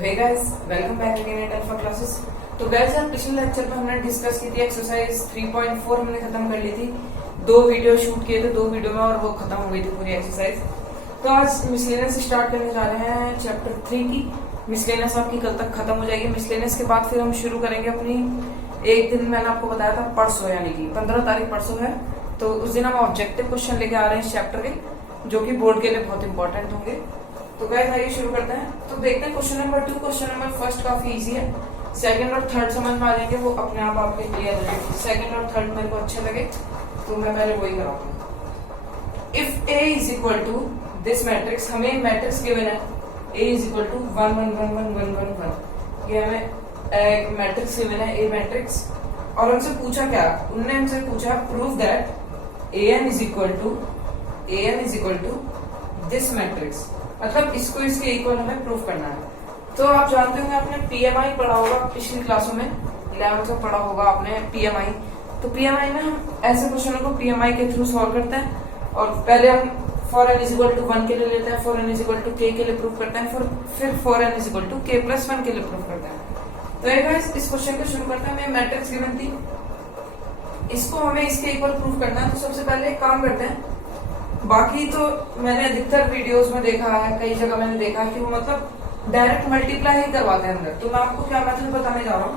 Hey guys, welcome back again at alpha classes. तो guys यार, पिछले लेक्चर में हमने डिस्कस की थी एक्सरसाइज 3.4 हमने खत्म कर ली थी। 2 वीडियो शूट किए थे 2 वीडियो में और वो खत्म हो गई थी पूरी एक्सरसाइज। तो आज मिसलेनियस स्टार्ट करने जा रहे हैं चैप्टर 3 की। मिसलेनियस आपकी कल तक खत्म हो जाएगी। मिसलेनियस के बाद फिर हम शुरू करेंगे अपनी एक दिन मैंने आपको बताया था परसों, यानी कि 15 तारीख परसों है। तो उस दिन हम ऑब्जेक्टिव क्वेश्चन लेके आ रहे हैं इस चैप्टर के, जो कि बोर्ड के लिए बहुत इंपॉर्टेंट होंगे। तो गाइस आइए शुरू करते हैं। तो देखते हैं question number 2। Question number first काफी इजी है, सेकंड और थर्ड समझ में आ जाएंगे, वो अपने आप आपके क्लियर हो जाएंगे। सेकंड और थर्ड मेरे को अच्छे लगे तो मैं पहले वही कराऊंगा। If A is equal to this matrix, हमें मैट्रिक्स गिवन है ए इज इक्वल टू 1 1 1 1 1 1 1। ये हमें एक मैट्रिक्स गिवन है ए मैट्रिक्स, और हमसे पूछा क्या, उनने हमसे पूछा prove that A n is equal to this matrix, मतलब इसको इसके इक्वल हमें प्रूफ करना है। तो आप जानते होंगे, आपने पीएमआई पढ़ा होगा पिछली क्लासों में, 11th में पढ़ा होगा आपने पीएमआई। तो पीएमआई में हम ऐसे क्वेश्चनों को पीएमआई के थ्रू सॉल्व करते हैं, और पहले हम for n is equal to 1 के लिए लेते हैं, for n is equal to के लिए प्रूफ करते हैं, फिर for n is equal to k plus 1 के लिए प्रूफ करते हैं। तो एक इस क्वेश्चन को शुरू करते हैं। हमें मैट्रिक्स गिवन थी, इसको हमें इसके इक्वल प्रूफ करना है। तो सबसे पहले एक काम करते हैं, बाकी तो मैंने अधिकतर वीडियोस में देखा है, कई जगह मैंने देखा है कि वो मतलब डायरेक्ट मल्टीप्लाई ही करवाते हैं अंदर। तो मैं आपको क्या मेथड बताने जा रहा हूँ।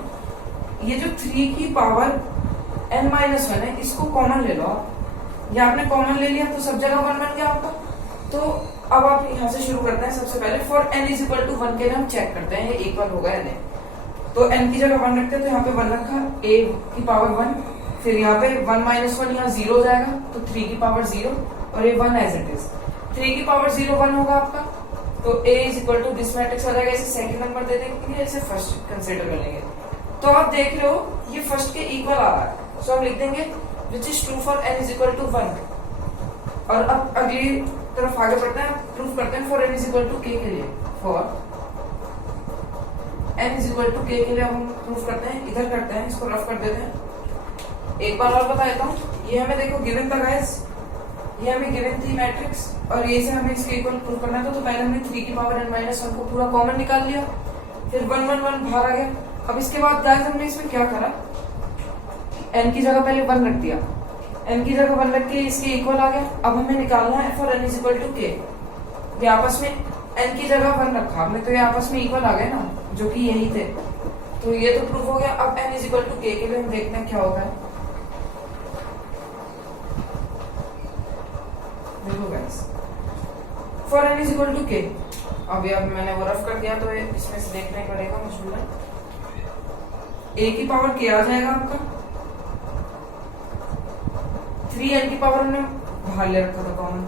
ये जो 3 की पावर n-1 है, इसको कॉमन ले लो आप। ये आपने कॉमन ले लिया तो सब जगह 1 बन गया आपका। तो अब आप यहाँ से शुरू करते हैं। सबसे पहले for n is equal to 1 के लिए हम चेक करते हैं ये इक्वल होगा या नहीं। तो n की जगह 1 रखते हैं, तो यहाँ पे 1 रखा, a की पावर 1, फिर यहाँ पे 1 - 1 यहाँ 0 हो जाएगा, तो 3 की पावर 0, और ये 1 एज इट इज। 3 की पावर 0 1 होगा आपका, तो a is equal to this matrix हो जाएगा। इसे सेकंड नंबर दे देंगे, इसे फर्स्ट कंसीडर कर लेंगे। तो आप देख रहे हो ये फर्स्ट के इक्वल आ रहा है, सो हम लिख देंगे which is true for n is equal to 1। और अब अगली तरफ आगे बढ़ते हैं, प्रूफ करते हैं for n is equal to k के लिए। For n is equal to k के लिए हम प्रूफ करते हैं, इधर करते हैं, इसको रफ कर देते हैं। एक बार और बता देता हूँ, ये हमें देखो गिवन था गाइस, ये हमें गिवन थी मैट्रिक्स, और ये से हमें इसके इक्वल प्रूफ करना था। तो पहले हमने 3 की पावर n-1 को पूरा कॉमन निकाल लिया, फिर 1 1 1 बाहर आ गया। अब इसके बाद गाइस हमने इसमें क्या करा, n की जगह पहले 1 रख दिया, n की जगह 1 रख के इसके इक्वल आ गया। अब हमें निकालना है for n is equal to k। ये आपस में n की जगह 1 रखा हमने, तो ये आपस में इक्वल आ गए ना, जो कि यही थे। तो ये तो प्रूफ हो गया। अब n is equal to k के लिए हम देखते हैं क्या होता है। देखो guys, for n is equal to k, अब मैंने वो रफ कर दिया, तो इसमें से देखना ही पड़ेगा मुझे। a की पावर k आ जाएगा आपका, 3n की पावर हमने बाहर ले रखा था कॉमन,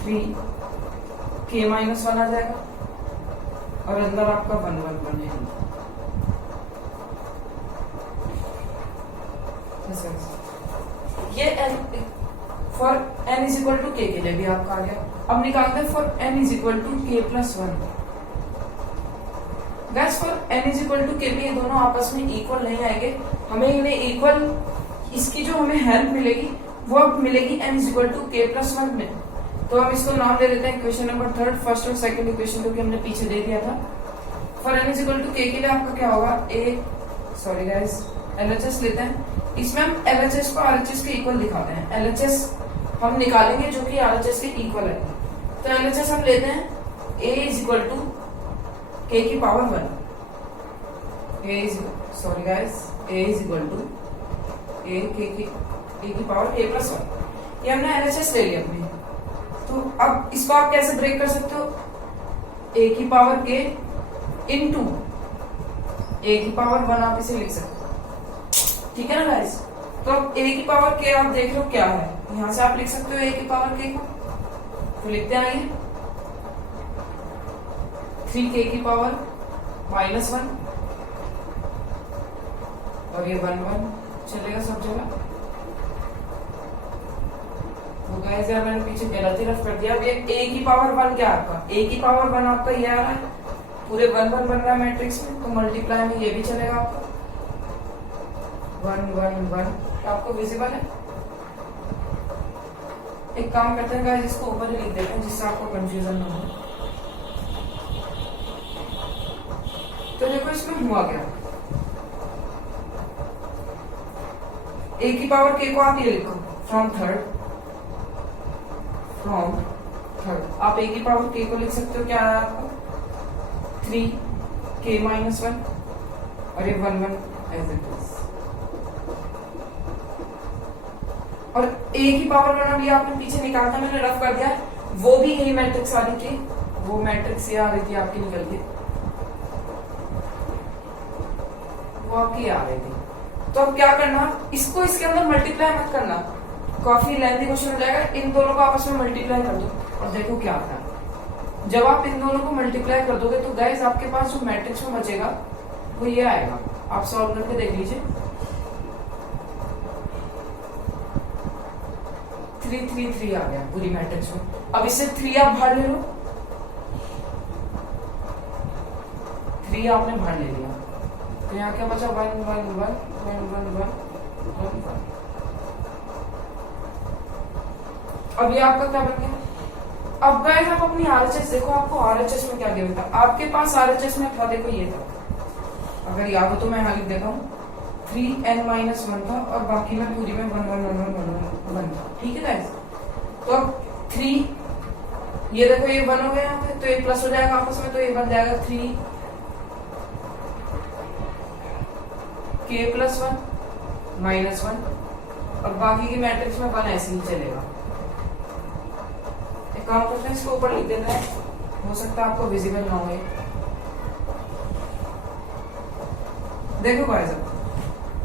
3k - 1 आ जाएगा, और अंदर आपका 1 1 1 है। ये n for n is equal to k के लिए भी आपका आ गया। अब निकालते हैं for n is equal to k plus 1। Guys for n is equal to k में ये दोनों आपस में इक्वल नहीं आएंगे, हमें इन्हें इक्वल, इसकी जो हमें हेल्प मिलेगी वो अब मिलेगी n is equal to k plus 1 में। तो हम इसको नाम दे देते हैं इक्वेशन नंबर 3, फर्स्ट और सेकंड इक्वेशन, जो कि हमने पीछे दे दिया था। For n is equal to k के लिए आपका क्या होगा, LHS लेते हैं। इसमें हम LHS को RHS के इक्वल दिखाते हैं। LHS हम निकालेंगे जो कि RHS के इक्वल है। तो LHS हम लेते हैं a is equal to k की power 1, a is equal to a की पावर k प्लस 1। ये हमने LHS ले लिया अपनी। तो अब इसको आप कैसे ब्रेक कर सकते हो, a की पावर k इनटू a की पावर 1 आप इसे लिख सकते हो, ठीक है ना गाइस। तो अब a की पावर k आप देख लो क्या है, यहां से आप लिख सकते हो a की पावर k को, तो लिखते हैं आइए, 3k की पावर -1, और ये 1 1 चलेगा सब जगह। तो गाइस यार मैंने पीछे गलती रफ कर दिया। अब ये a की पावर 1 क्या आपका, a की पावर 1 आपका ये आ रहा है, पूरे 1 1 बन रहा है मैट्रिक्स में, तो मल्टीप्लाई में ये भी चलेगा आपका 1 1 1। आपको विजिबल है। एक काम करते हैं गाइस, इसको ऊपर ही लिख देते हैं जिससे आपको कंफ्यूजन ना हो। तो देखो इसमें हुआ क्या, a की पावर k को आप ये लिखो फ्रॉम थर्ड, आप a की पावर k को लिख सकते हो, क्या आया आपका 3k माइनस 1 और ये 1 1 एज इट इज। और a की पावर 1 अभी आपने पीछे निकाला था, मैंने रफ कर दिया, वो भी यही मैट्रिक्स आ रही थी, वो मैट्रिक्स ये आ रही थी आपकी निकल के, वो आपकी आ रही थी। तो अब क्या करना, इसको इसके अंदर मल्टीप्लाई मत करना, काफी लेंथी क्वेश्चन हो जाएगा, इन दोनों को आपस में मल्टीप्लाई कर दो और देखो क्या आता है। जब आप इन दोनों को मल्टीप्लाई कर दोगे तो गाइस आपके पास जो मैट्रिक्स में बचेगा वो ये आएगा, आप सॉल्व करके देख लीजिए। 3 3 3 आ गया पूरी मैट्रिक्स में। अब इससे 3 आप बाहर ले लो, 3 आपने बाहर ले लिया, तो यहाँ क्या बचा 1 1 1 1 1 1 1 1। अब ये आपका क्या बन गया। अब गाइस आप अपनी आरएचएस देखो, आपको आरएचएस में क्या गिवन था, आपके पास आरएचएस में था, देखो ये था, अगर याद हो तो मैं यहाँ लिख देता हूँ, 3n-1 था और बाकी में पूरी में 1 1 1 1 1 1 था, ठीक है गाइस। तो अब 3 ये देखो ये 1 हो गया यहाँ पे, तो ये प्लस हो जाएगा आपस में, तो ये बन जाएगा 3 k + 1 -1 और बाकी की मैट्रिक्स में 1 ऐसे ही चलेगा। एक काम करते हैं, इसको ऊपर लिख देते हैं, हो सकता है आपको विजिबल ना हो। देखो गाइस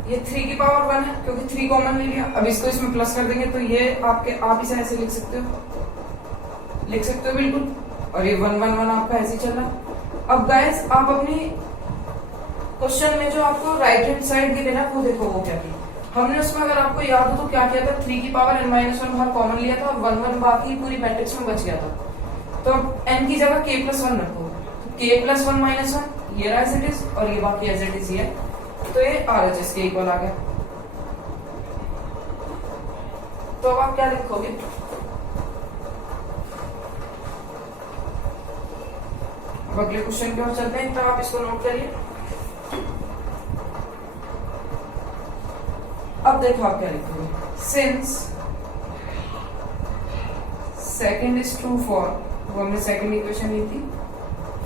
ये 3 की पावर 1 है क्योंकि 3 कॉमन ले लिया, अब इसको इसमें प्लस कर देंगे तो ये आप इसे ऐसे लिख सकते हो बिल्कुल, और ये 1 1 1 आपका ऐसे ही चल रहा। अब गाइस आप अपनी क्वेश्चन में जो आपको राइट हैंड साइड गिवन है वो देखो, वो क्या थी, हमने उसमें अगर आपको याद हो तो क्या किया था, 3 की पावर n-1 बाहर कॉमन लिया था और 1 1 बाकी पूरी मैट्रिक्स में बच गया था। तो अब n की जगह k + 1 रखो, k + 1 -1 ये एज इट इज और ये बाकी एज इट इज है, तो ये आरएचएस के इक्वल आ गया। तो अब आप क्या लिखोगे, अब अगले क्वेश्चन की ओर चलते हैं, तो आप इसको नोट करिए। अब देखो आप क्या लिखोगे, since second is true for, वो हमने सेकंड इक्वेशन ली थी,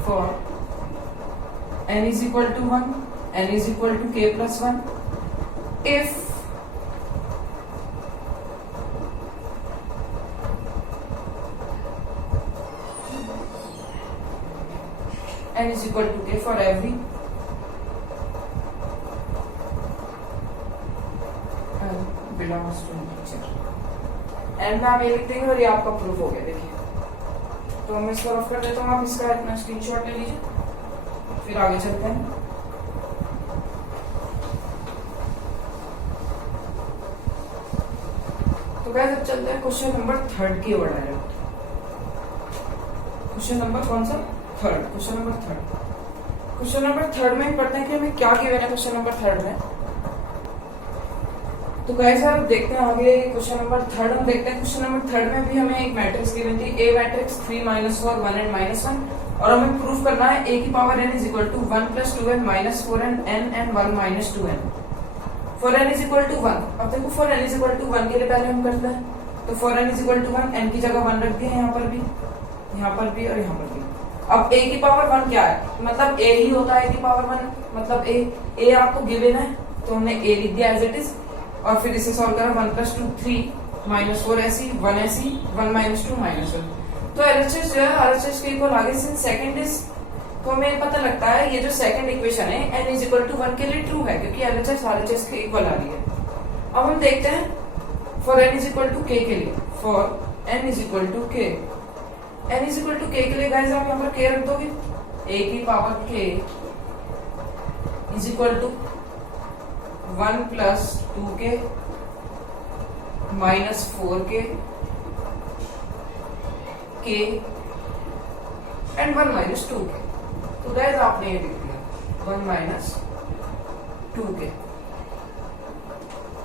for n = 1 n = k + 1 if n = k for every belongs to integer। And में आप ये लिख देंगे और ये आपका प्रूफ हो गया। देखिए तो मैं इसको रफ कर देता हूँ, आप इसका इतना स्क्रीनशॉट ले लीजिए, फिर आगे चलते हैं। तो गाइस अब चलते हैं क्वेश्चन नंबर 3 की ओर डायरेक्ट। क्वेश्चन नंबर कौन सा, third, question number 3। Question number 3 में पढ़ते हैं कि हमें क्या गिवन है क्वेश्चन नंबर 3 में। तो गाइस आप देखते हैं आगे क्वेश्चन नंबर 3 हम देखते हैं। क्वेश्चन नंबर 3 में भी हमें एक मैट्रिक्स गिवन थी, A मैट्रिक्स 3 -4 1 and -1, और हमें प्रूफ करना है A की power n = 1 + 2n - 4n n and 1 - 2n for n = 1। अब देखो for n = 1 के लिए पहले हम करते हैं, तो for n = 1 n की जगह 1 रख दिया, यहाँ पर भी और यहाँ पर भी। अब A की पावर 1 क्या है, मतलब A ही होता है A की पावर 1, मतलब A आपको गिवन है तो हमने A लिख दिया एज इट इज, और फिर इसे सॉल्व करा 1 + 2 3 -4 ऐसी 1 ऐसी 1 - 2 -1। तो एलएचएस जो है आरएचएस के इक्वल आगे सिंस सेकंड इज, तो हमें पता लगता है ये जो सेकंड इक्वेशन है n = 1 के लिए ट्रू है क्योंकि एलएचएस आरएचएस के इक्वल आ रही है। अब हम देखते हैं फॉर n = k के लिए, for n = k, n = k के लिए गाइस आप यहाँ पर k रख दोगे, a की power k = 1 + 2k - 4k k and 1 - 2k। तो गाइस आपने ये लिख दिया 1 - 2k।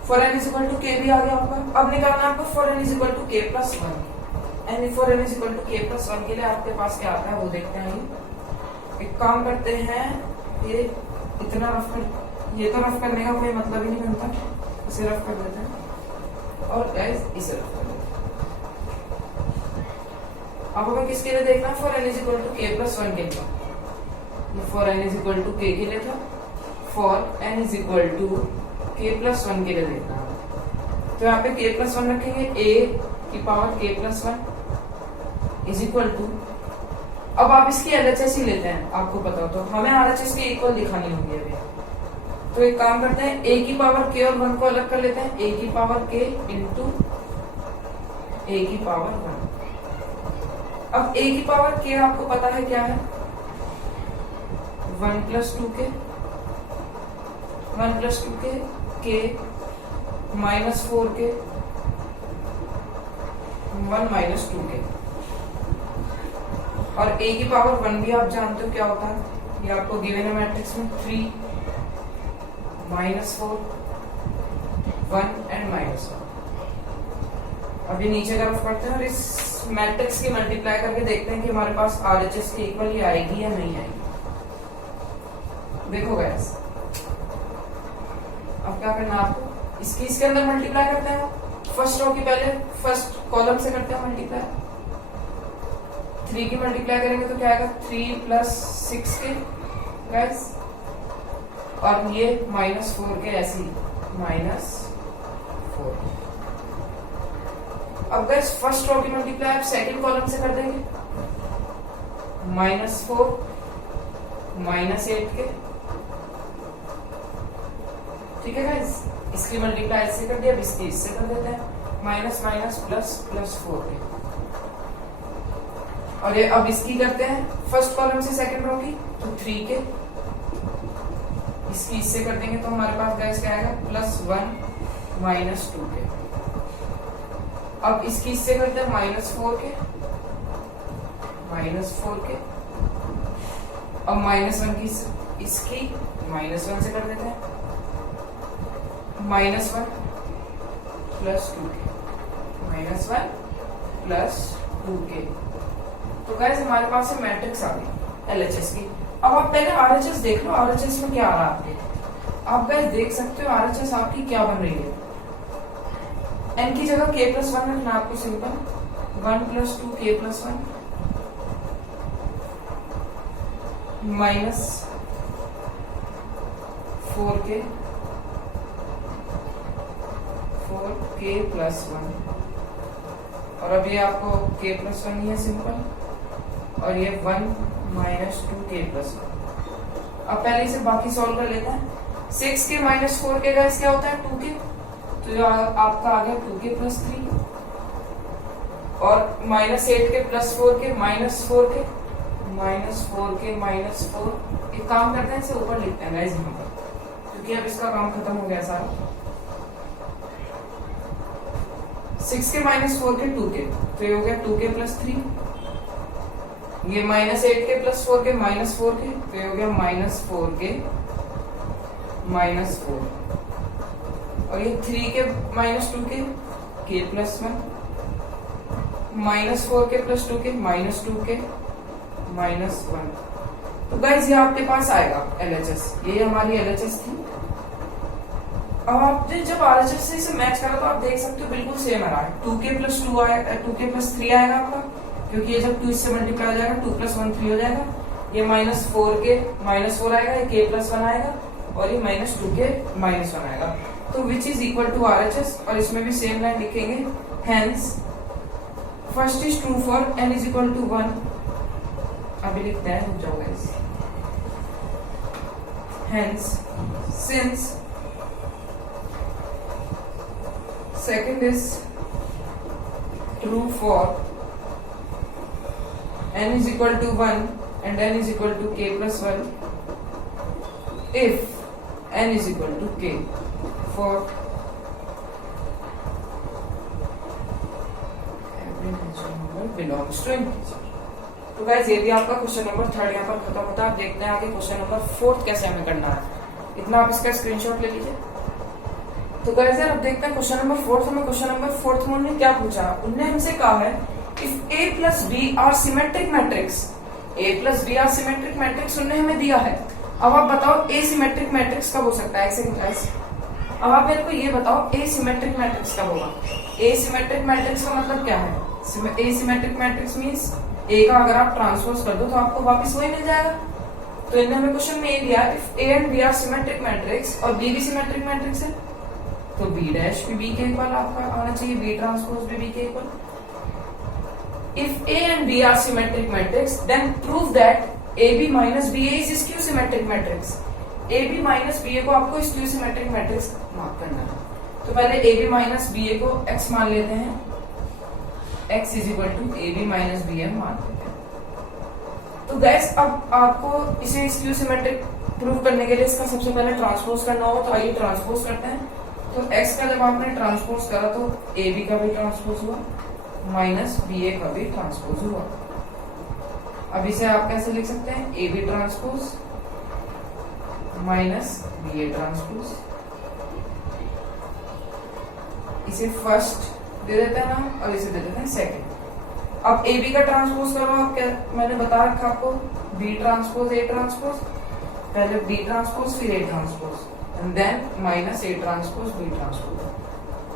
फॉर n = k भी आ गया आपका। अब निकालना आपको for n = k + 1, and for n = k + 1 के लिए आपके पास क्या आता है वो देखते हैं। एक काम करते हैं, ये इतना रफ कर, ये तो रफ करने का कोई मतलब ही नहीं बनता, इसे रफ कर देते हैं और गाइस इसे रफ कर देते हैं। अब हमें किसके लिए देखना है? For n is equal to k plus 1 के लिए। ये for n is equal to k के लिए था, for n is equal to k plus 1 के लिए देखना है। तो यहाँ पे k प्लस 1 रखेंगे, a की power k plus 1 is equal to, अब आप इसकी LHS ही लेते हैं, आपको पता हो तो हमें RHS की इक्वल दिखानी होगी अभी। तो एक काम करते हैं, a की पावर k और 1 को अलग कर लेते हैं, a की पावर k इंटू a की पावर 1। अब a की पावर k आपको पता है क्या है? 1 plus 2k, 1 plus 2k, k minus 4k, 1 minus 2k। और a की पावर 1 भी आप जानते हो क्या होता है, ये आपको गिवन है मैट्रिक्स में 3 माइनस 4 1 एंड माइनस 1। अभी नीचे तरफ पढ़ते हैं और इस मैट्रिक्स की मल्टीप्लाई करके देखते हैं कि हमारे पास RHS के इक्वल ये आएगी या नहीं आएगी। देखो गाइस, अब क्या करना है आपको, इसके अंदर मल्टीप्लाई करते हैं, फर्स्ट रो की पहले फर्स्ट कॉलम से करते हैं मल्टीप्लाई। 3 की मल्टीप्लाई करेंगे तो क्या आएगा? 3 प्लस 6k गाइस, और ये माइनस 4k ऐसी माइनस 4। अब गाइस फर्स्ट रो की मल्टीप्लाई आप सेकंड कॉलम से कर देंगे, माइनस 4 माइनस 8k। ठीक है गाइस, इसकी मल्टीप्लाई इससे कर दिया, अब इसकी इससे कर देते हैं, minus minus plus plus 4k। और ये अब इसकी करते हैं फर्स्ट कॉलम से सेकंड रो की, तो 3k, इसकी इससे कर देंगे तो हमारे पास गाइस क्या आएगा? Plus 1 minus 2k। अब इसकी इससे करते हैं माइनस 4k, माइनस 4k। अब माइनस 1 की इसकी माइनस 1 से कर देते हैं, minus 1 plus 2k, minus 1 plus 2k। तो गाइस हमारे पास है मैट्रिक्स आ गई LHS की। अब आप पहले RHS देख लो, RHS में क्या आ रहा है आपके। आप गाइस देख सकते हो RHS आपकी क्या बन रही है। n की जगह k प्लस 1 रखना आपको simple, 1 plus 2 k plus 1 minus 4k plus 1। और अब ये आपको k प्लस 1 ही है सिंपल, और ये 1 माइनस 2k प्लस 1। अब पहले इसे बाकी सॉल्व कर लेते हैं। 6k माइनस 4k गाइस क्या होता है? 2k। तो ये आपका आ गया 2k प्लस 3, और minus 8k plus 4k minus 4k minus 4k minus 4। एक काम करते हैं, इसे ऊपर लिखते हैं गाइस यहाँ पर, क्योंकि अब इसका काम खत्म हो गया सारा। 6k माइनस 4k 2k, तो ये हो गया 2k प्लस 3। ये minus 8k plus 4k minus 4k, तो ये हो गया माइनस 4k माइनस 4। और ये 3k minus 2k k plus 1 minus 4k plus 2k minus 2k minus 1। तो गाइस ये आपके पास आएगा LHS, ये हमारी LHS थी। अब आपने जब RHS से इसे मैच करा तो आप देख सकते हो बिल्कुल सेम आ रहा है। 2k प्लस 2 आएगा, 2k प्लस 3 आएगा आपका, क्योंकि ये जब 2 इससे मल्टीप्लाई हो जाएगा 2 प्लस 1 3 हो जाएगा। ये माइनस 4k माइनस 4 आएगा, ये k प्लस 1 आएगा, और ये माइनस 2k माइनस 1 आएगा। तो which is equal to RHS, और इसमें भी सेम लाइन लिखेंगे। Hence first is true for n is equal to 1। अभी लिखते हैं, जाओ guys. Hence since second is true for n is equal to 1 and n is equal to k plus 1 if n is equal to k for every natural number belongs to integer। तो guys ये भी आपका question number 3 यहाँ पर खत्म होता है। आप देखते हैं आगे क्वेश्चन नंबर 4 कैसे हमें करना है। इतना आप इसका स्क्रीनशॉट ले लीजिए। तो गाइस यार अब देखते हैं क्वेश्चन नंबर 4 में। क्वेश्चन नंबर 4 में उन्होंने क्या पूछा? उन्होंने हमसे कहा है if a plus b are symmetric matrix, a plus b are symmetric matrix उन्होंने हमें दिया है। अब आप बताओ एसिमेट्रिक मैट्रिक्स कब हो सकता है? एक सेकंड गाइस, अब आप मेरे को ये बताओ एसिमेट्रिक मैट्रिक्स कब होगा? एसिमेट्रिक मैट्रिक्स का मतलब क्या है? एसिमेट्रिक मैट्रिक्स मींस ए का अगर आप ट्रांसपोज कर दो तो आपको वापस वही मिल जाएगा। तो इन्होंने हमें क्वेश्चन में ये दिया, if A and B are symmetric matrix और बी भी सिमेट्रिक मैट्रिक्स है तो बी डैश भी बी के इक्वल आपका आना चाहिए, बी ट्रांसपोज भी बी के equal. If A and B are symmetric matrix then prove that A B minus B A is skew symmetric matrix. A B minus B A को आपको skew symmetric matrix mark करना है। तो पहले A B minus B A को X मान लेते हैं, x is equal to A B minus B A मान लेते हैं। तो गैस अब आपको इसे स्क्यू सिमेट्रिक प्रूव करने के लिए इसका सबसे पहले ट्रांसपोज करना होगा। तो आइए ट्रांसपोज करते हैं। तो x का जब आपने ट्रांसपोज करा तो ए बी का भी ट्रांसपोज हुआ माइनस बी ए का भी ट्रांसपोज हुआ। अब इसे आप कैसे लिख सकते हैं? A B transpose minus B A transpose. इसे फर्स्ट दे देते हैं नाम और इसे दे देते हैं सेकंड। अब ए बी का ट्रांसपोज करो आप, क्या मैंने बता रखा आपको, बी ट्रांसपोज ए ट्रांसपोज, पहले बी ट्रांसपोज फिर A transpose and then minus A transpose B transpose.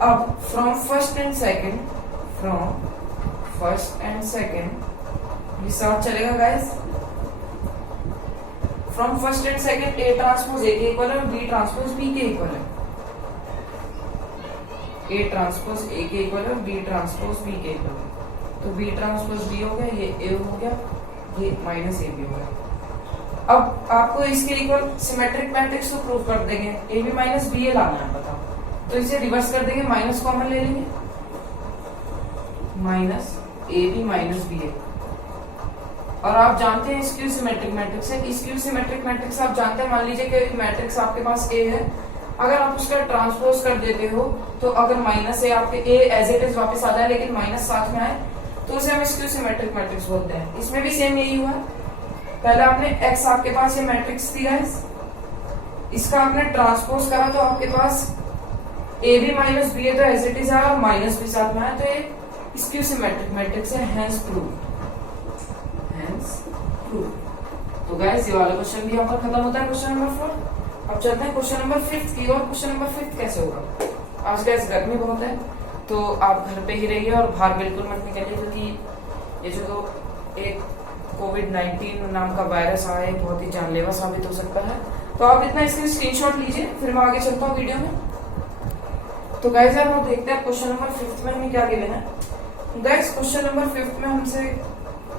अब from first and second, from first and second ये साथ चलेगा guys. From first and second A transpose A के equal है और B transpose B के equal है। ए ट्रांसपोज ए के इक्वल है और बी ट्रांसपोज बी के इक्वल है। तो बी ट्रांसपोज बी हो गया, ये ए हो गया, ये माइनस ए बी हो गया। अब आपको इसके इक्वल सिमेट्रिक मैट्रिक्स तो प्रूव कर देंगे, ए बी माइनस बी ए लाना है बताओ। तो इसे रिवर्स कर देंगे, माइनस कॉमन ले लेंगे, minus A B minus B A. और आप जानते हैं स्क्यू सिमेट्रिक मैट्रिक्स है। स्क्यू सिमेट्रिक मैट्रिक्स आप जानते हैं, मान लीजिए कि मैट्रिक्स आपके पास ए है, अगर आप उसका ट्रांसपोज कर देते हो तो अगर माइनस ए आपके ए एज इट इज वापस आ जाए लेकिन माइनस साथ में आए तो उसे हम स्क्यू सिमेट्रिक मैट्रिक्स बोलते हैं। इसमें भी सेम यही हुआ, पहले आपने एक्स आपके पास ये मैट्रिक्स दिया है, इसका आपने ट्रांसपोज करा तो आपके पास ए बी माइनस बी ए तो एज इट इज आया और माइनस भी साथ में आया, तो ये स्क्यू सिमेट्रिक मैट्रिक्स है, हेंस प्रूव्ड, हेंस प्रूव्ड। तो गाइस ये वाला क्वेश्चन भी यहाँ पर खत्म होता है, क्वेश्चन नंबर 4। अब चलते हैं क्वेश्चन नंबर 5 की ओर। क्वेश्चन नंबर 5 कैसे होगा? आज गैस गर्मी बहुत है तो आप घर पे ही रहिए और बाहर बिल्कुल मत निकलिए, क्योंकि ये जो एक कोविड-19 नाम का वायरस आया है बहुत ही जानलेवा साबित हो सकता है। तो आप इतना इसके स्क्रीनशॉट लीजिए, फिर मैं आगे चलता हूँ वीडियो में। तो गाइस यार हम देखते हैं क्वेश्चन नंबर 5 में हमें क्या गिवन है। गाइस क्वेश्चन नंबर 5 में हमसे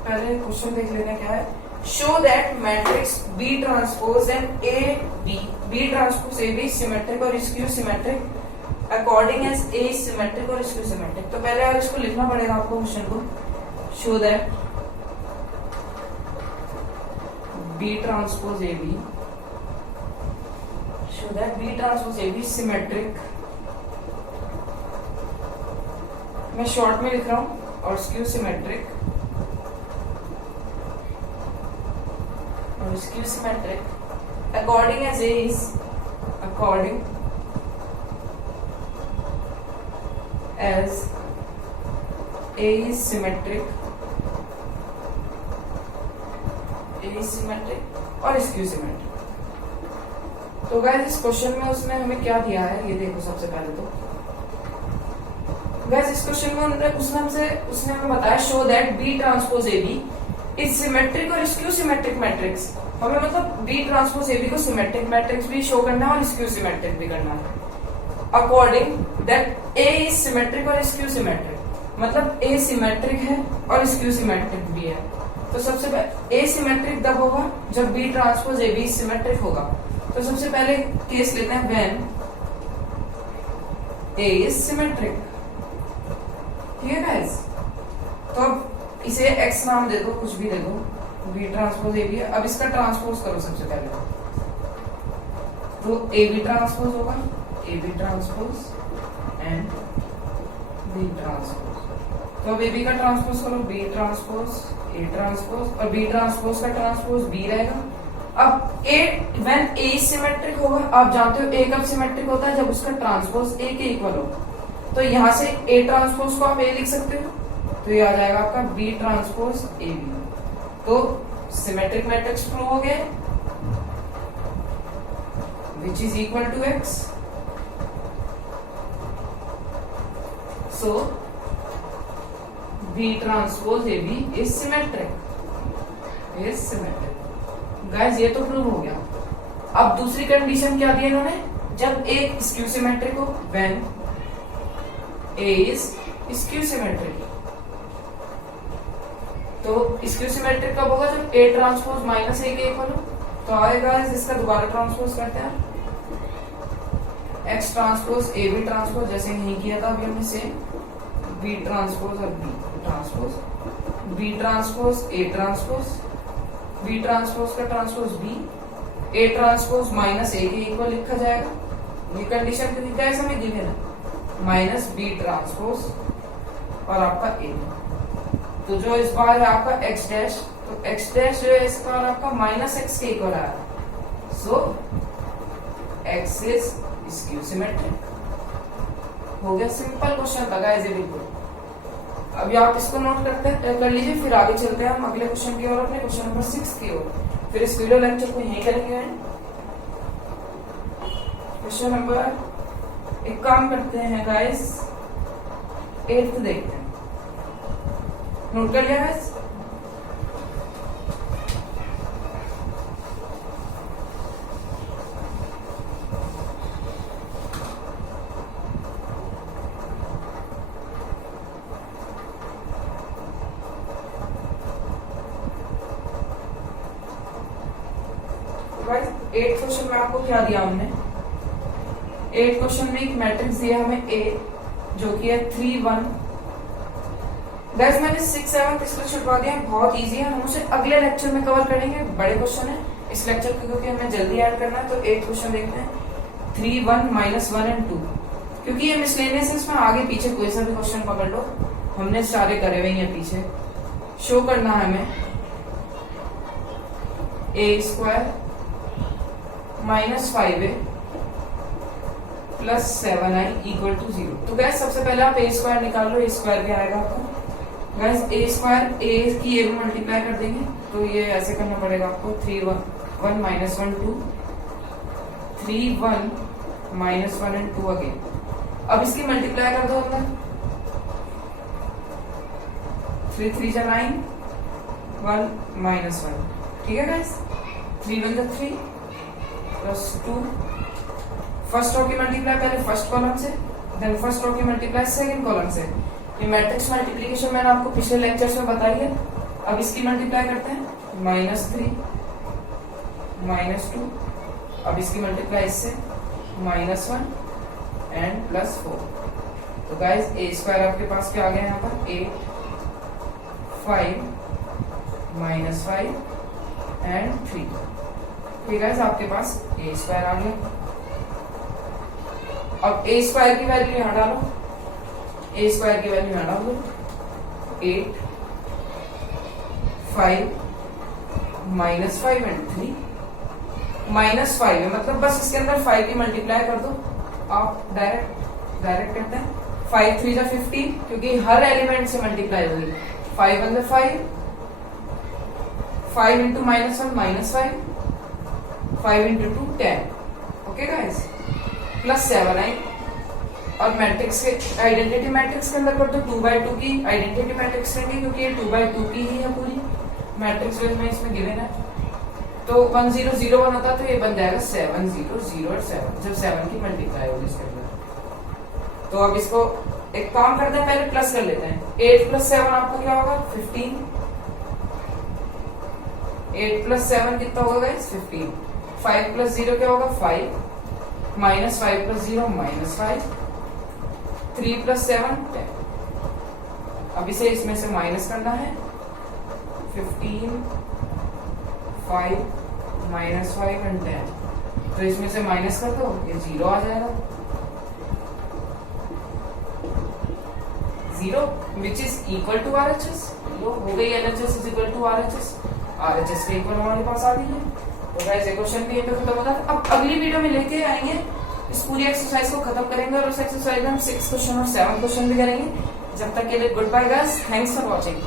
पहले क्वेश्चन देख लेते हैं क्या है। Show that matrix B transpose and A B transpose A B symmetric और skew symmetric according as A symmetric और स्क्यू सिमेट्रिक। तो पहले यार इसको लिखना पड़ेगा आपको क्वेश्चन को। Show that B transpose A B, show that B transpose A B symmetric, मैं शॉर्ट में लिख रहा हूं, और स्क्यू सिमेट्रिक और skew symmetric according as A is, according as A is symmetric, A is symmetric और skew symmetric। तो guys इस क्वेश्चन में उसने हमें क्या दिया है ये देखो। सबसे पहले तो गाइस इस क्वेश्चन में उसने हमें बताया show that B transpose A B is symmetric और स्क्यू सिमेट्रिक मैट्रिक्स। हमें मतलब बी ट्रांसपोज ए बी को सिमेट्रिक मैट्रिक्स भी शो करना है और स्क्यू सिमेट्रिक भी करना है। According that A is symmetric और स्क्यू सिमेट्रिक, मतलब ए सिमेट्रिक है और स्क्यू सिमेट्रिक भी है। तो सबसे पहले ए सिमेट्रिक तब होगा जब B transpose A B symmetric होगा। तो सबसे पहले केस लेते हैं व्हेन ए इज सिमेट्रिक, ठीक है गाइस। तो अब इसे एक्स नाम दे दो, कुछ भी दे दो, बी ट्रांसपोज ए बी है। अब इसका ट्रांसपोज करो सबसे पहले, तो ए बी ट्रांसपोज होगा, A B transpose and B transpose. तो अब ए बी का ट्रांसपोज करो, बी ट्रांसपोज ए ट्रांसपोज, और बी ट्रांसपोज का ट्रांसपोज बी रहेगा। अब ए व्हेन ए सिमेट्रिक होगा, आप जानते हो ए कब सिमेट्रिक होता है, जब उसका ट्रांसपोज ए के इक्वल हो। तो यहां से ए ट्रांसपोज को आप ए लिख सकते हो, तो ये आ जाएगा आपका बी ट्रांसपोज ए बी। तो सिमेट्रिक मैट्रिक्स प्रूव हो गए। which is equal to x. So B transpose AB is symmetric. Guys ये तो प्रूव हो गया. अब दूसरी कंडीशन क्या दी इन्होंने, जब एक स्क्यू सिमेट्रिक हो, when A is skew symmetric. तो स्क्यू सिमेट्रिक कब होगा, जब A ट्रांसपोज माइनस A के इक्वल हो. तो आएगा इसका दोबारा ट्रांसपोज करते हैं, X transpose A B transpose, जैसे नहीं किया था अभी हमने सेम, B ट्रांसपोज और B transpose, B transpose A transpose, B transpose का transpose B, A transpose minus A के इक्वल लिखा जाएगा. ये कंडीशन कैसे हमें गिवन है, माइनस B ट्रांसपोज और आपका A. तो जो इस बार है आपका x डैश, तो x डैश जो है इस बार आपका माइनस x के इक्वल आ रहा है. सो x इज स्क्यू सिमेट्रिक. हो गया, सिंपल क्वेश्चन लगा ऐसे बिल्कुल. अभी आप इसको नोट कर लीजिए, फिर आगे चलते हैं हम अगले क्वेश्चन की ओर, अपने क्वेश्चन नंबर 6 की ओर. फिर इस वीडियो लेक्चर को यहीं करेंगे. क्वेश्चन नंबर, एक काम करते हैं गाइस, 8th देखते हैं. नोट कर लिया गाइस. गाइस 8th क्वेश्चन में आपको क्या दिया हमने, 8th क्वेश्चन में एक मैट्रिक्स दिया हमें A, जो कि है 3 1. गाइस मैंने 6 7 इसलिए छुटवा दिया, बहुत इजी है, हम उसे अगले लेक्चर में कवर करेंगे. बड़े क्वेश्चन है इस लेक्चर के, क्योंकि हमें जल्दी ऐड करना है. तो 8th क्वेश्चन देखते हैं, 3 1 माइनस 1 एंड 2. क्योंकि ये मिसलेनियस है, इसमें आगे पीछे कोई सा भी क्वेश्चन पकड़ लो, हमने सारे करे हुए हैं पीछे. शो करना है हमें A square minus 5A plus 7I equal to 0. तो गैस सबसे पहले आप A स्क्वायर निकाल लो. A स्क्वायर क्या आएगा आपको गैस, A स्क्वायर A की A में मल्टीप्लाई कर देंगे, तो ये ऐसे करना पड़ेगा आपको, 3 1 माइनस 1 2, 3 1 माइनस 1 एंड 2 अगेन. अब इसकी मल्टीप्लाई कर दो अंदर, 3 3 जा 9, 1 माइनस 1. ठीक है गैस, 3 1 जा 3 प्लस 2. फर्स्ट रो की मल्टीप्लाई पहले फर्स्ट कॉलम से, देन फर्स्ट रो की मल्टीप्लाई सेकंड कॉलम से. ये मैट्रिक्स मल्टीप्लिकेशन मैंने आपको पिछले लेक्चर्स में बताई है. अब इसकी मल्टीप्लाई करते हैं, -3 -2. अब इसकी मल्टीप्लाई इससे, -1 एंड +4. तो गाइस A स्क्वायर आपके पास क्या आ गया यहाँ पर, 8 5 -5 एंड 3. ठीक है, आपके पास A स्क्वायर आ गया. अब A स्क्वायर की वैल्यू यहाँ डालो, A स्क्वायर की वैल्यू यहाँ डालो, 8 5 -5 एंड 3. -5 है मतलब बस इसके अंदर 5 की मल्टीप्लाई कर दो आप, डायरेक्ट करते हैं. 5 3 जा 15, क्योंकि हर एलिमेंट से मल्टीप्लाई होगी. 5 1 5, 5 into -1 -5, 5 into 2 10. Okay guys, plus 7I. और मैट्रिक्स के आइडेंटिटी मैट्रिक्स के अंदर कर दो, 2/2 की आइडेंटिटी मैट्रिक्स लेंगे, क्योंकि ये 2/2 की ही है पूरी मैट्रिक्स में इसमें गिवन है. तो 1 0 0 1 होता, तो ये बन जाएगा 7 0 0 और 7, जब 7 की मल्टीप्लाई होगी इसके अंदर. तो अब इसको एक काम करते हैं, पहले प्लस कर लेते हैं. 8 + 7 आपका क्या होगा, 15. 8 + 7 कितना होगा गाइस, 15. 5 + 0 क्या होगा, 5. -5 + 0 -5. 3 + 7 10. अब इसे इसमें से माइनस करना है, 15 5 -5 एंड 10. तो इसमें से माइनस कर दो, ये 0 आ जाएगा. 0 which is equal to RHS. लो हो गई, LHS is equal to RHS. RHS के इक्वल हमारे पास आ गई है. तो गाइस ये क्वेश्चन भी खत्म होता है. अब अगली वीडियो में लेके आएंगे, इस पूरी एक्सरसाइज को खत्म करेंगे, और उस एक्सरसाइज में हम 6 क्वेश्चन और 7 क्वेश्चन भी करेंगे. जब तक के लिए good bye guys, thanks for watching.